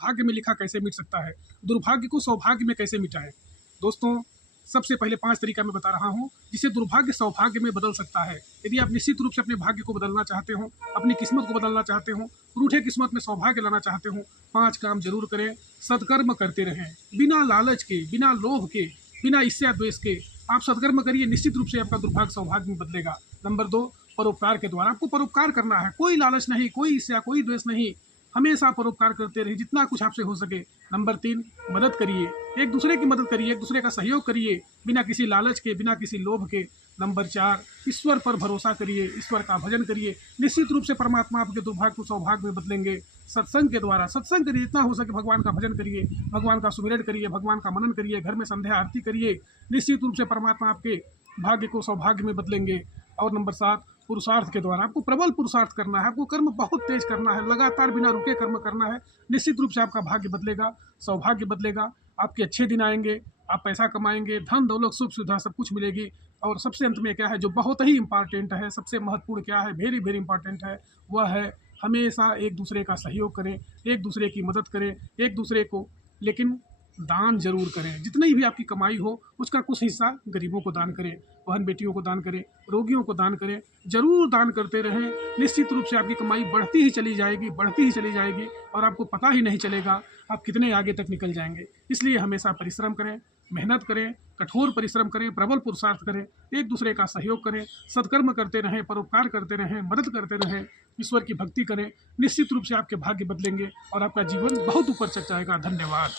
भाग्य में लिखा कैसे मिट सकता है, दुर्भाग्य को सौभाग्य में कैसे मिटाएं। दोस्तों, सबसे पहले 5 तरीका मैं बता रहा हूँ जिसे दुर्भाग्य सौभाग्य में बदल सकता है। यदि आप निश्चित रूप से अपने भाग्य को बदलना चाहते हो, अपनी किस्मत को बदलना चाहते हो, रूठे किस्मत में सौभाग्य लाना चाहते हो, 5 काम जरूर करें। सत्कर्म करते रहें, बिना लालच के, बिना लोभ के, बिना ईर्ष्या द्वेष के। आप सत्कर्म करिए, निश्चित रूप से आपका दुर्भाग्य सौभाग्य में बदलेगा। नंबर 2, परोपकार के द्वारा आपको परोपकार करना है। कोई लालच नहीं, कोई ईर्ष्या, कोई द्वेष नहीं, हमेशा परोपकार करते रहिए जितना कुछ आपसे हो सके। नंबर 3, मदद करिए, एक दूसरे की मदद करिए, एक दूसरे का सहयोग करिए, बिना किसी लालच के, बिना किसी लोभ के। नंबर 4, ईश्वर पर भरोसा करिए, ईश्वर का भजन करिए, निश्चित रूप से परमात्मा आपके दुर्भाग्य को सौभाग्य में बदलेंगे। सत्संग के द्वारा सत्संग करिए, जितना हो सके भगवान का भजन करिए, भगवान का सुमिरन करिए, भगवान का मनन करिए, घर में संध्या आरती करिए, निश्चित रूप से परमात्मा आपके भाग्य को सौभाग्य में बदलेंगे। और नंबर 7, पुरुषार्थ के द्वारा आपको प्रबल पुरुषार्थ करना है, आपको कर्म बहुत तेज करना है, लगातार बिना रुके कर्म करना है। निश्चित रूप से आपका भाग्य बदलेगा, सौभाग्य बदलेगा, आपके अच्छे दिन आएंगे, आप पैसा कमाएंगे, धन दौलत सुख सुविधा सब कुछ मिलेगी। और सबसे अंत में क्या है जो बहुत ही इंपॉर्टेंट है, सबसे महत्वपूर्ण क्या है, वेरी वेरी इंपॉर्टेंट है, वह है हमेशा एक दूसरे का सहयोग करें, एक दूसरे की मदद करें, एक दूसरे को, लेकिन दान जरूर करें। जितनी भी आपकी कमाई हो उसका कुछ हिस्सा गरीबों को दान करें, बहन बेटियों को दान करें, रोगियों को दान करें, जरूर दान करते रहें। निश्चित रूप से आपकी कमाई बढ़ती ही चली जाएगी, बढ़ती ही चली जाएगी, और आपको पता ही नहीं चलेगा आप कितने आगे तक निकल जाएंगे। इसलिए हमेशा परिश्रम करें, मेहनत करें, कठोर परिश्रम करें, प्रबल पुरुषार्थ करें, एक दूसरे का सहयोग करें, सत्कर्म करते रहें, परोपकार करते रहें, मदद करते रहें, ईश्वर की भक्ति करें। निश्चित रूप से आपके भाग्य बदलेंगे और आपका जीवन बहुत ऊपर चल जाएगा। धन्यवाद।